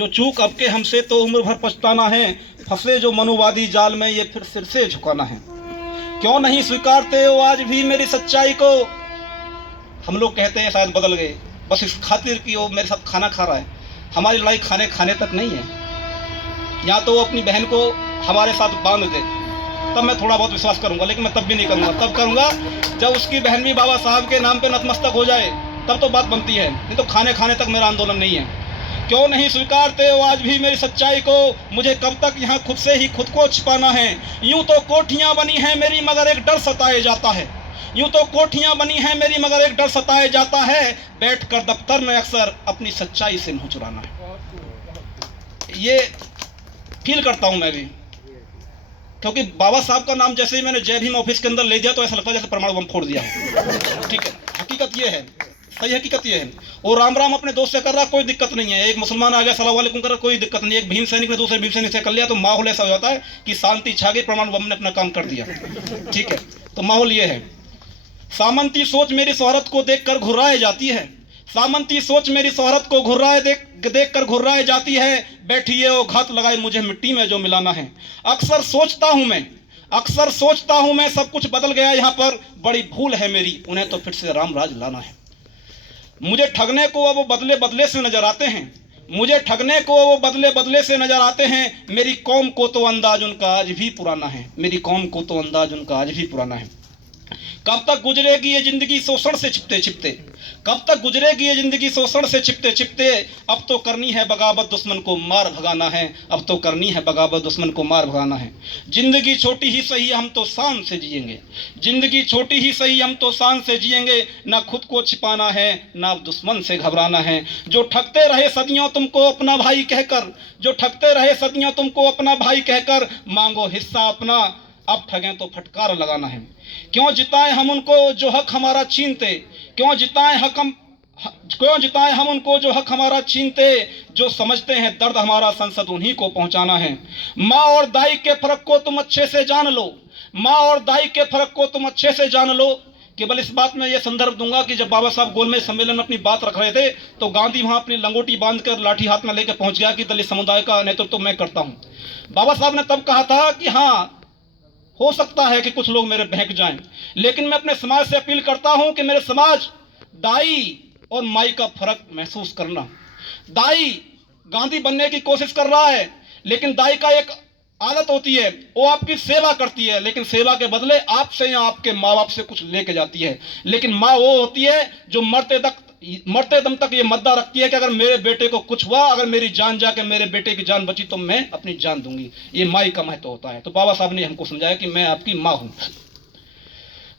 जो चूक अब के हमसे तो उम्र भर पछताना है, फंसे जो मनुवादी जाल में ये फिर सिर से झुकाना है। क्यों नहीं स्वीकारते हो आज भी मेरी सच्चाई को? हम लोग कहते हैं शायद बदल गए, बस इस खातिर कि वो मेरे साथ खाना खा रहा है। हमारी लड़ाई खाने खाने तक नहीं है। या तो वो अपनी बहन को हमारे साथ बांध दे, तब मैं थोड़ा बहुत विश्वास करूंगा, लेकिन मैं तब भी नहीं करूंगा। तब करूंगा जब उसकी बहन भी बाबा साहब के नाम पे नतमस्तक हो जाए, तब तो बात बनती है। नहीं तो खाने खाने तक मेरा आंदोलन नहीं है। क्यों नहीं स्वीकारते हो आज भी मेरी सच्चाई को? मुझे कब तक यहाँ खुद से ही खुद को छिपाना है? यूं तो कोठियाँ बनी हैं मेरी मगर एक डर सताए जाता है। यूं तो कोठियाँ बनी हैं मेरी मगर एक डर सताए जाता है। बैठकर दफ्तर में अक्सर अपनी सच्चाई से मुँह चुराना है। ये फील करता हूँ मैं भी, क्योंकि बाबा साहब का नाम जैसे ही मैंने जय भीम ऑफिस के अंदर ले दिया तो ऐसा लगता है जैसे परमाणु बम फोड़ दिया है। ठीक है, हकीकत ये है, सही हकीकत ये है। और राम राम अपने दोस्त से कर रहा, कोई दिक्कत नहीं है। एक मुसलमान आ गया सलाम वालेकुम कर रहा, कोई दिक्कत नहीं है। एक भीम सैनिक ने दूसरे भीम सैनिक से कर लिया तो माहौल ऐसा हो जाता है कि शांति छा गई, परमाणु बम ने अपना काम कर दिया। ठीक है, तो माहौल ये है। सामंती सोच मेरी शोहरत को देखकर घुर्राए जाती है। सामंती सोच मेरी शोहरत को घुर्राए देख कर घुर्राए जाती है। बैठिए वो घात लगाए मुझे मिट्टी में जो मिलाना है। अक्सर सोचता हूँ मैं सब कुछ बदल गया यहाँ पर, बड़ी भूल है मेरी, उन्हें तो फिर से राम राज लाना है। मुझे ठगने को वो बदले बदले से नजर आते हैं। मुझे ठगने को वो बदले बदले से नजर आते हैं। मेरी कौम को तो अंदाज उनका आज भी पुराना है। मेरी कौम को तो अंदाज उनका आज भी पुराना है। कब तक गुजरेगी ये जिंदगी शोषण से छिपते छिपते? कब तक गुजरेगी ये जिंदगी शोषण से छिपते छिपते? अब तो करनी है बगावत, दुश्मन को मार भगाना है। अब तो करनी है बगावत, दुश्मन को मार भगाना है। जिंदगी छोटी ही सही, हम तो शान से जिएंगे। जिंदगी छोटी ही सही, हम तो शान से जिएंगे। ना खुद को छिपाना है, ना दुश्मन से घबराना है। जो ठगते रहे सदियों तुमको अपना भाई कहकर, जो ठगते रहे सदियों तुमको अपना भाई कहकर, मांगो हिस्सा अपना, अब ठगें तो फटकार लगाना है। क्यों जिताएं हम उनको जो हक हमारा छीनते? क्यों जिताएं हम उनको जो हक हमारा छीनते? जो समझते हैं दर्द हमारा संसद उन्हीं को पहुंचाना है। माँ और दाई के फर्क को तुम अच्छे से जान लो। माँ और दाई के फर्क को तुम अच्छे से जान लो। केवल इस बात में यह संदर्भ दूंगा कि जब बाबा साहब गोलमेज सम्मेलन में अपनी बात रख रहे थे तो गांधी वहां अपनी लंगोटी बांधकर लाठी हाथ में लेकर पहुंच गया कि दलित समुदाय का नेतृत्व मैं करता हूं। बाबा साहब ने तब कहा था कि हाँ, हो सकता है कि कुछ लोग मेरे बहक जाएं, लेकिन मैं अपने समाज से अपील करता हूं कि मेरे समाज दाई और माई का फर्क महसूस करना। दाई गांधी बनने की कोशिश कर रहा है, लेकिन दाई का एक आदत होती है, वो आपकी सेवा करती है, लेकिन सेवा के बदले आपसे या आपके माँ बाप से कुछ लेके जाती है। लेकिन माँ वो होती है जो मरते दम तक ये मद्दा रखती है कि अगर मेरे बेटे को कुछ हुआ, अगर मेरी जान जाके मेरे बेटे की जान बची तो मैं अपनी जान दूंगी। ये माई का महत्व होता है। तो बाबा साहब ने हमको समझाया कि मैं आपकी माँ हूं।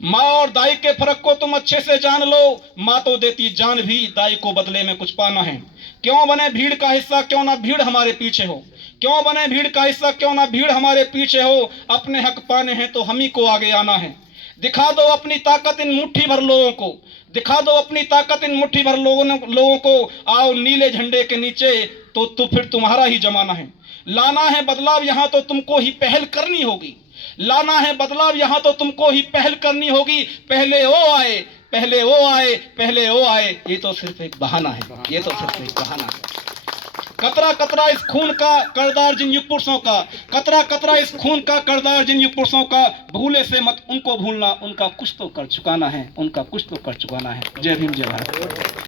माँ और दाई के फर्क को तुम अच्छे से जान लो। माँ तो देती जान भी, दाई को बदले में कुछ पाना है। क्यों बने भीड़ का हिस्सा, क्यों ना भीड़ हमारे पीछे हो। क्यों बने भीड़ का हिस्सा, क्यों ना भीड़ हमारे पीछे हो। अपने हक पाने हैं तो हम ही को आगे आना है। दिखा दो अपनी ताकत इन मुट्ठी भर लोगों को। दिखा दो अपनी ताकत इन मुट्ठी भर लोगों को। आओ नीले झंडे के नीचे तो फिर तुम्हारा ही जमाना है। लाना है बदलाव यहाँ तो तुमको ही पहल करनी होगी। लाना है बदलाव यहाँ तो तुमको ही पहल करनी होगी। पहले वो आए, पहले वो आए, पहले वो आए, ये तो सिर्फ एक बहाना है। ये तो सिर्फ एक बहाना है। कतरा कतरा इस खून का करदार जिन युग पुरुषों का, कतरा कतरा इस खून का करदार जिन युग पुरुषों का, भूले से मत उनको भूलना, उनका कुछ तो कर चुकाना है, उनका कुछ तो कर चुकाना है। जय भीम, जय भारत।